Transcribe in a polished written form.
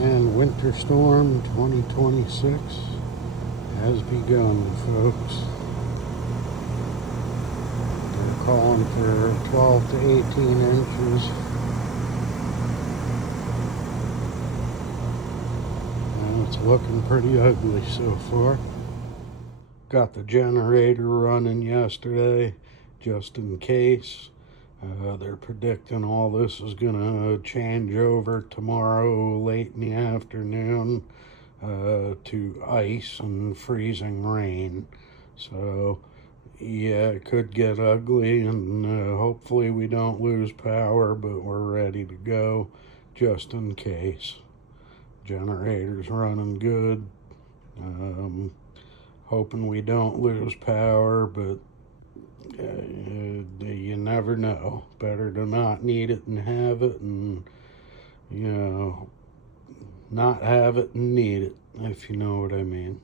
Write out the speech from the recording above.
And winter storm 2026 has begun, folks. They're calling for 12 to 18 inches. And it's looking pretty ugly so far. Got the generator running yesterday just in case. They're predicting all this is gonna change over tomorrow late in the afternoon to ice and freezing rain. So yeah, it could get ugly, and hopefully we don't lose power, but we're ready to go just in case. Generator's running good. Hoping we don't lose power, but you never know. Better to not need it and have it, and not have it and need it, if you know what I mean.